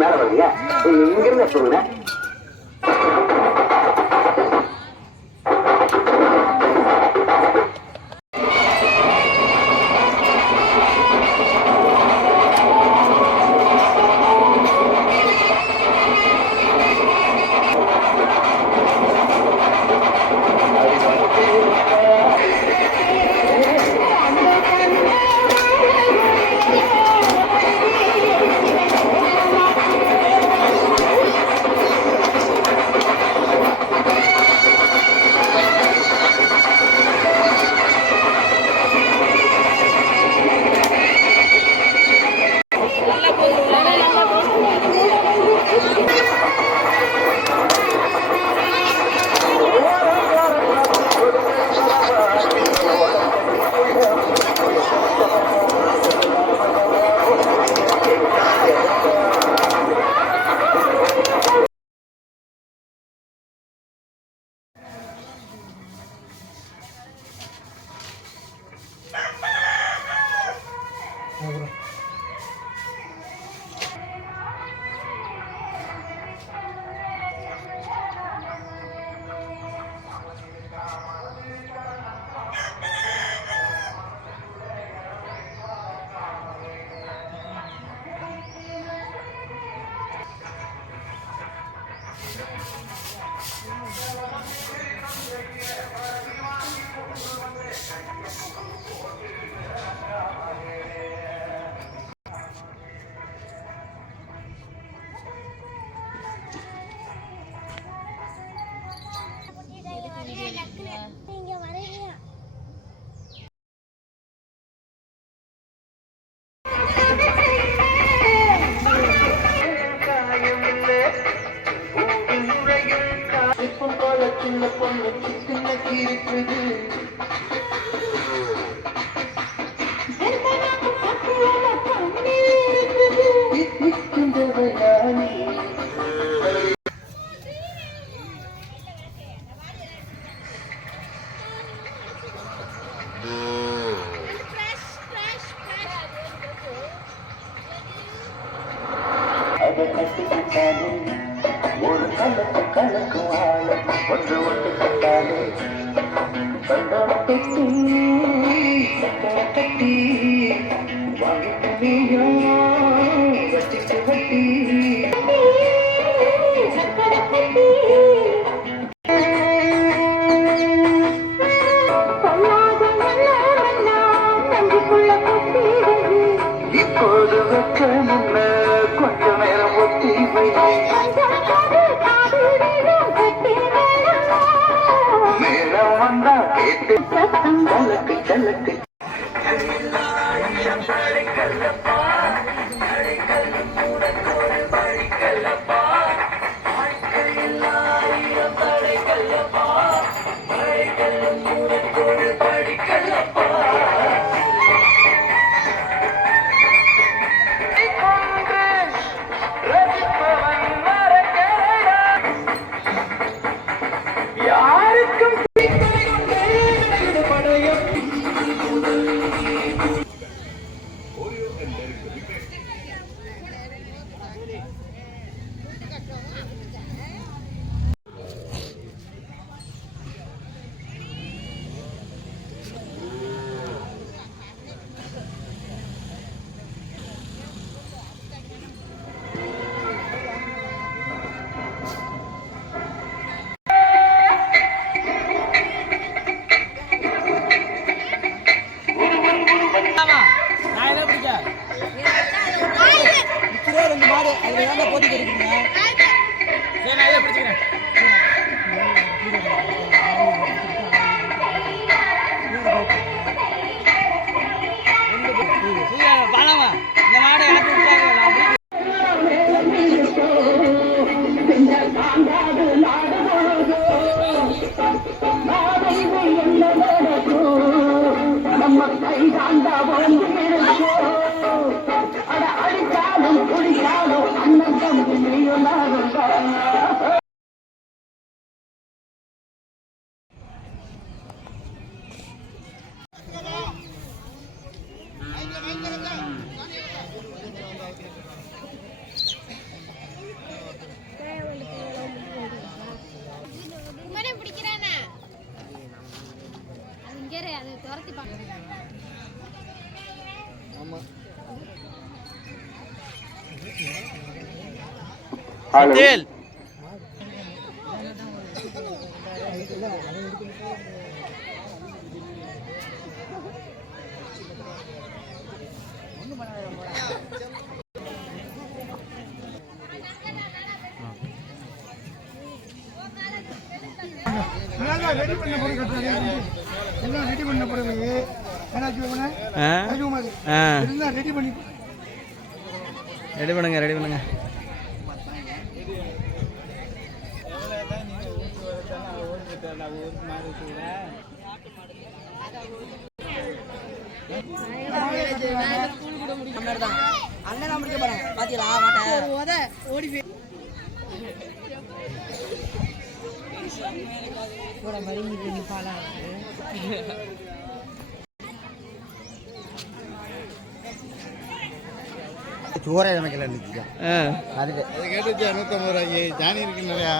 மேல வரீங்க இங்கிருந்து சொல்லுங்க. சின்ன பொண்ணு சின்னக்கு இருக்குது அதை கட்டிக்கிட்டாலும் ஒரு கலக்கு கலக்கும் ஆள ஒன்று ஒன்று கட்டாலே கண்டோட கட்டி சக்கர கட்டி வாங்கிட்டு நீயும் வட்டிக்கு வட்டி சக்கர கட்டி இப்போது வைக்க முன்ன கொஞ்சம் நேரம் ஒத்தி நேரம் வந்தா கேட்டு கலக்கு கலக்கு அடித்தாலும் குடித்தாலும் அண்ணன் தம்பி நீயும் Adil. ரெடி பண்ண போற கட்டுறாங்க எல்லாம் ரெடி பண்ண போறவங்க என்னாச்சு ரெடி பண்ணி ரெடி பண்ணுங்க அண்ணன் முடிக்க போறேன் பாத்தீங்களா மாட்டேன் ஓடி சோறை சமைக்கல அதுக்கு கேட்டுச்சு 150 ரூபாய்க்கு ஜானி இருக்கு நிறையா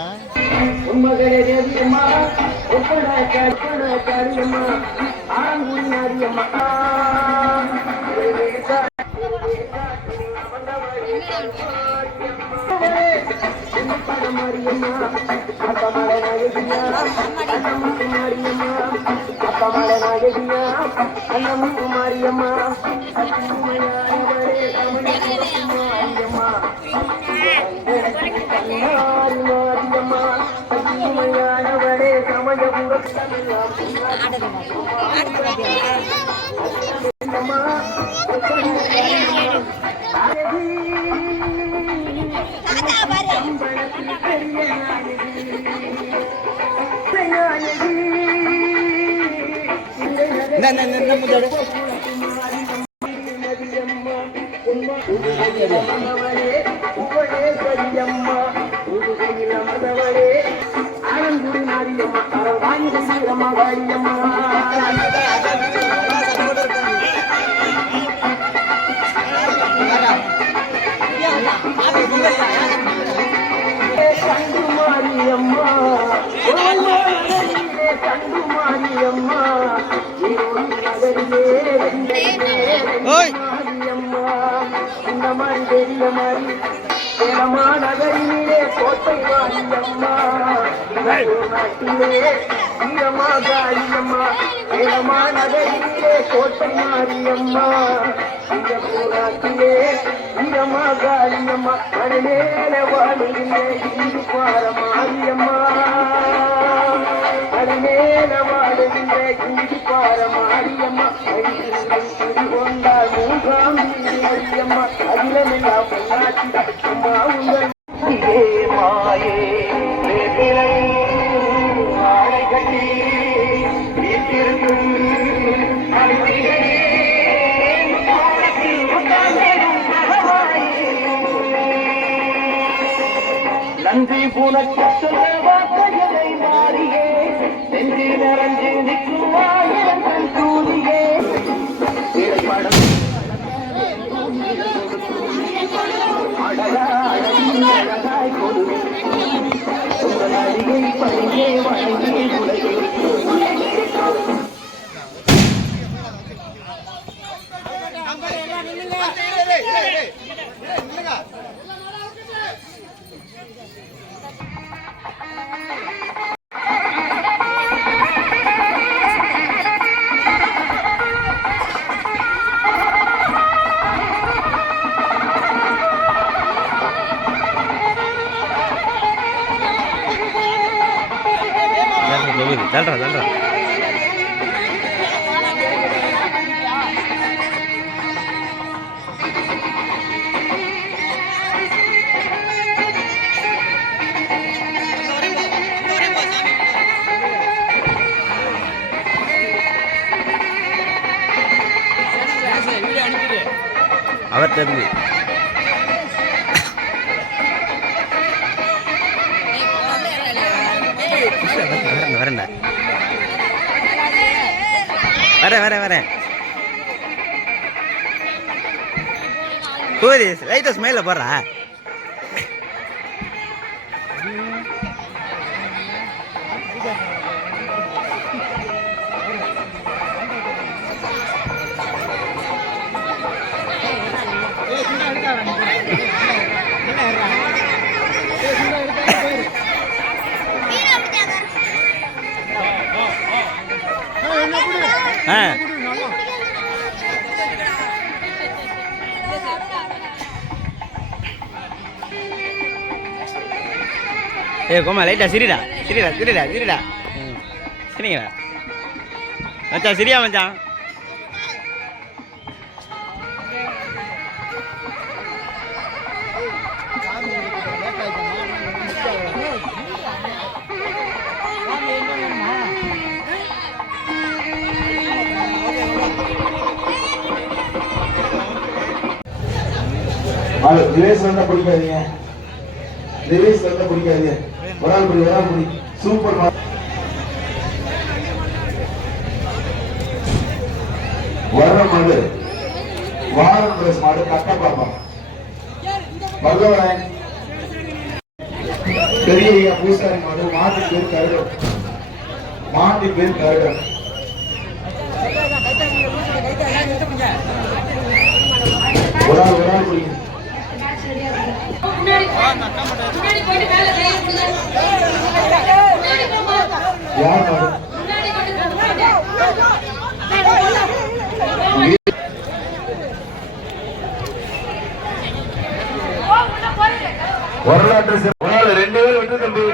நகரிலே கோட்டை மாரியம்மா வீரமா காளியம்மா வீரமா நகரிலே கோட்டை மாரியம்மா சிங்கப்பூராட்டிலே வீரமா காளியம்மா மணிமேல வாழிலே இந்து பார மாரியம்மா மணிமேல வாழிலே இந்து பார மாரியம்மா கொண்டாள் மூன்றாம் மாரியம்மா அகிலமெல்லாம் பொன்னாட்சி அம்மா உங்கள் மாயே ஆடை கட்டி வீட்டிற்கும் நன்றி புனக்கு சொல்ல வார்த்தைகளை மாறியே நெஞ்சு நிறைஞ்சு நிற்கும் ஆயிரங்கள் தூதியே படம் அழகாய் கொடுவே உங்கள் அடியை பணியே வழங்கி உலகே चल रहा அவர் தெரிஞ்சு வரேன்டா வரேன் போதி லைட்டா ஸ்மைல போடுறா ஏ கோமா லைட்டா சிரிடா சரிங்களா மச்சான் சரியா மச்சான் திவேஷ் வந்தா பிடிக்காதீங்க ஒரு ஆள் புடி சூப்பர் வர்ற மாடு வாரம் பிரஸ் மாடு கட்ட பாப்பா பகவான் பெரிய பூசாரி மாடு மாட்டு பேர் கருடம் ஒரு ஆள் புடிங்க வரலாற்று ரெண்டு பேரும் விட்டு தம்பி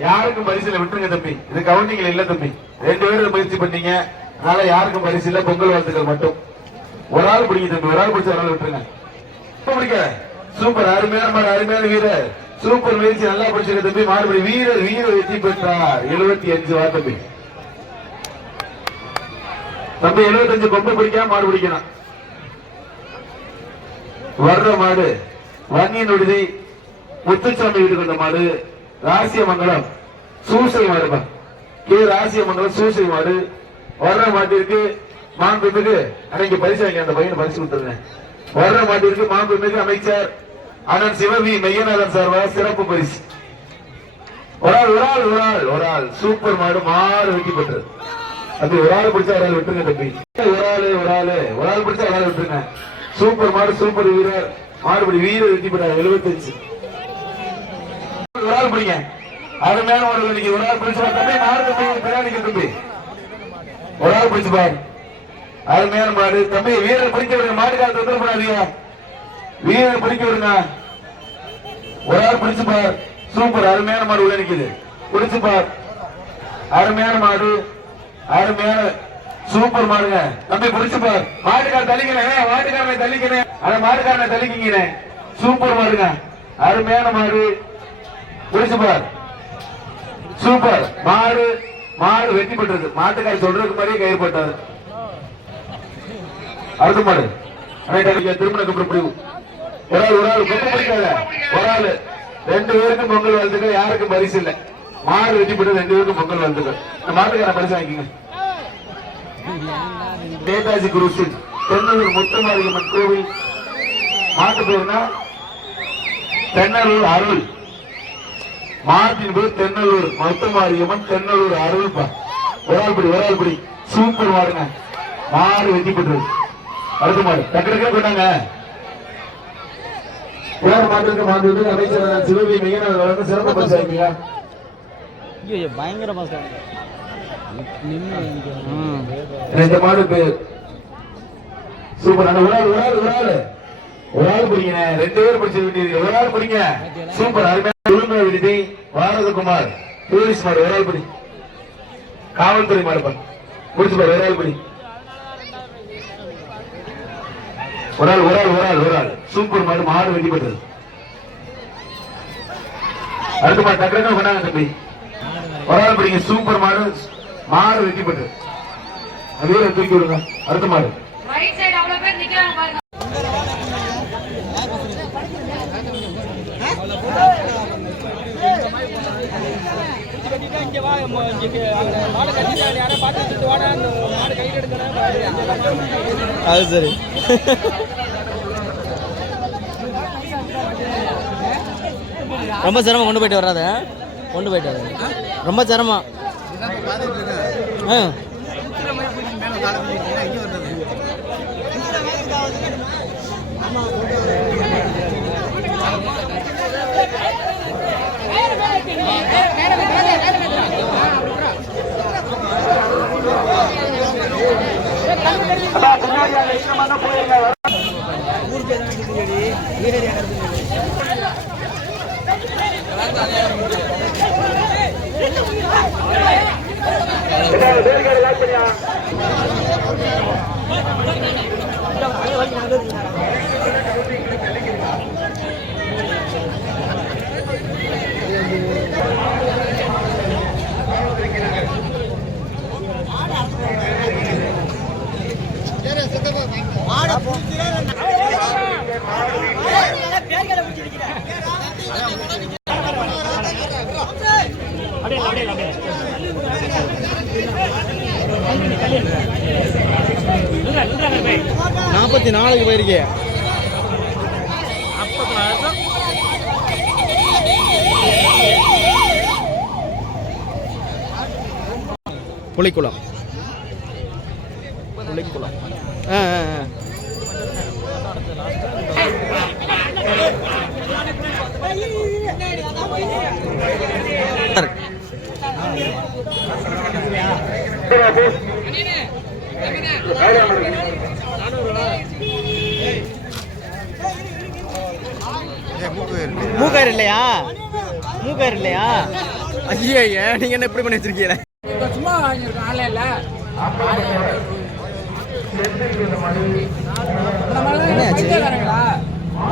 யாருக்கும் பரிசுல விட்டுருங்க தம்பி இது கவுண்டிங்ல இல்ல தம்பி 2 பேரும் முயற்சி பண்ணீங்க அதனால யாருக்கும் பரிசு இல்ல பொங்கல் வாழ்த்துக்கள் மட்டும் ஒரு ஆள் பிடிங்க தம்பி ஒரு ஆள் பிடிச்ச ஒரு ஆள் விட்டுருங்க பிடிக்க சூப்பர் அருமையான வீரர் சூப்பர் முயற்சி நல்லா பிடிச்சிருக்க தம்பி மாறுபடி வீரர் வெற்றி பெற்றார் 75 வா தம்பி 75 கொம்பை பிடிக்காம மாடு பிடிக்கணும் வர்ற மாடு வன்னியன் விடுதி முத்துச்சாமி வீடு கொண்ட மாடு ராசியமங்கலம் சூசை மாடுப்பா ராசியமங்கலம் சூசை மாடு வர்ற மாட்டிற்கு மாண்புமிகு அன்னைக்கு பரிசு வாங்கி அந்த பையனை பரிசு கொடுத்துருங்க வர்ற மாட்டிற்கு மாண்புமிகு அமைச்சர் அண்ணன் சிவவி மெய்யநாதன் சார்பாக சிறப்பு பரிசு ஒரு ஆள் சூப்பர் மாடு வெற்றி பெற்றது அது ஒரு ஆள் பிடிச்சா ஒரு ஆள் விட்டுருங்க தம்பி ஒரு ஆள் பிடிச்சா ஒரு ஆள் விட்டுருங்க சூப்பர் மாடு சூப்பர் வீரர் மாடுபடி வீரர் வெற்றி பெற்றார் 75 ஒரு ஆள் பிடிங்க அருமையான மாடு இன்னைக்கு ஒரு ஆள் பிடிச்சு தம்பி மாடு பிராணிக்கு தம்பி ஒரு ஆள் பிடிச்சு பாரு அருமையான மாடு தம்பி வீரர் பிடிக்க விடுங்க மாடு காலத்தை விட்டுறப்படாதீங்க வீரர் பிடிக்க விடுங்க ஒரு ஆள் பிடிச்சு பார் சூப்பர் அருமையான மாடு உள்ள நிக்குது பிடிச்சு பார் அருமையான மாடு அருமையான சூப்பர் மாடுங்க தம்பி பிடிச்சு பார் மாட்டுக்கார தள்ளிக்கிறேன் அந்த மாட்டுக்காரனை தள்ளிக்கிறேன் சூப்பர் மாடுங்க அருமையான மாடு பிடிச்சு பார் சூப்பர் மாடு வெற்றி பெற்றது மாட்டுக்கார சொல்றதுக்கு மாதிரியே கயிறு போட்டாரு அடுத்த மாடு திருமண முடிவு ஒரு ஆள் கொம்பு பிடிக்காத ஒரு ஆள் 2 பேருக்கும் பொங்கல் வாழ்த்துக்கள் யாருக்கும் பரிசு இல்ல மாடு வெற்றி பெற்றது 2 பேருக்கும் பொங்கல் வாழ்த்துக்கள் மாட்டுக்கார பரிசு வாங்கிக்கங்க நேதாஜி குருசின் தென்னலூர் முத்துமாரியம்மன் கோவில் மாட்டு பேருனா தென்னலூர் அருள் மாட்டின் பேர் தென்னலூர் முத்துமாரியம்மன் தென்னலூர் அருள்பா ஒரு ஆள் படி சூப்பர் மாடுங்க மாடு வெற்றி பெற்றது அடுத்த மாடு டக்கு போட்டாங்க மாட்டிற்கு மாண்பு அமைச்சர் சிவவி மெய்யநாதன் சிறப்பு பரிசு வாங்கிக்கீங்க பயங்கரமா இந்த மாடு பேர் சூப்பர் ஒரு ஆள் பிடிங்க 2 பேர் பிடிச்ச வேண்டியது ஒரு ஆள் பிடிங்க சூப்பர் அருமையான விடுதி பாரதகுமார் டூரிஸ்ட் மாடு ஒரு ஆள் பிடி காவல்துறை மாடு பிடிச்சு பாரு ஒரு ஆள் பிடி ஒரு ஆள் சூப்பர் மாடு வெற்றி பெற்றது அடுத்த மாடு டக்கு பண்ணாங்க தம்பி ஒரு ஆள் பிடிங்க சூப்பர் மாடு வெற்றி பெற்றது வீரர் தூக்கி விடுங்க அடுத்த மாடு அது சரி. ரொம்ப சிரமம் கொண்டு போயிட்டு வராது. கொண்டு போயிட்டு வராது ரொம்ப சிரமம். ஆ நாற்பத்தி நாலுக்கு போயிருக்கே. புலிக்குளம் புலிக்குளம். ஆ ஆ ஆ மூக்கயிறு இல்லையா? மூக்கயிறு இல்லையா? ஐயா ஐயா நீங்க என்ன எப்படி பண்ணி வச்சிருக்கீங்க? சும்மா வாங்கியிருக்கோம் ஆன்லைன்ல. என்னாச்சு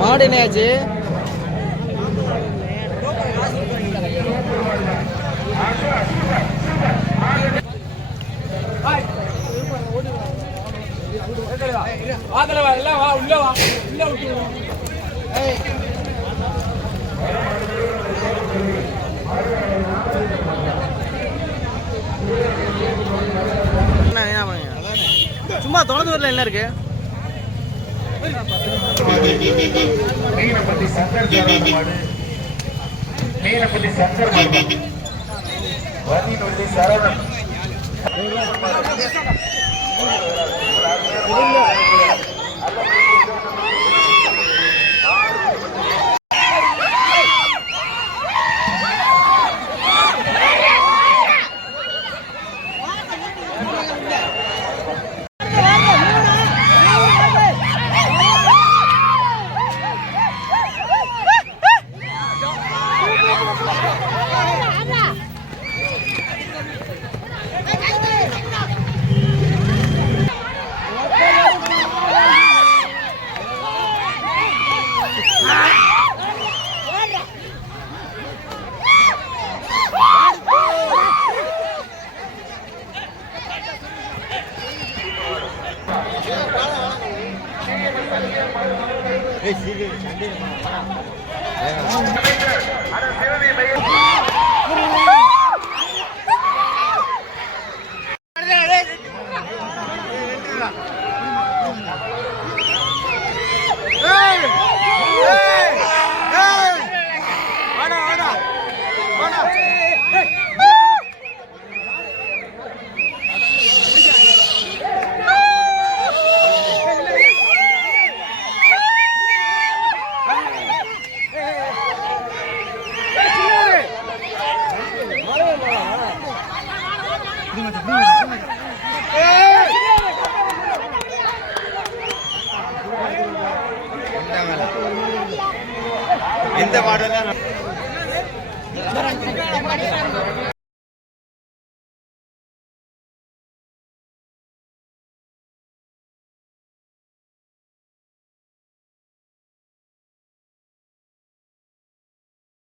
மாடு? என்னாச்சு? உள்ள வா உள்ள விட்டு சும்மா தொலைதூரில் என்ன இருக்கு? மீனப்பட்டி சங்கர் மாடு, மீனப்பட்டி சங்கர் மாடு, வன்னிநொல்லி சரவணன். இந்த மாடல்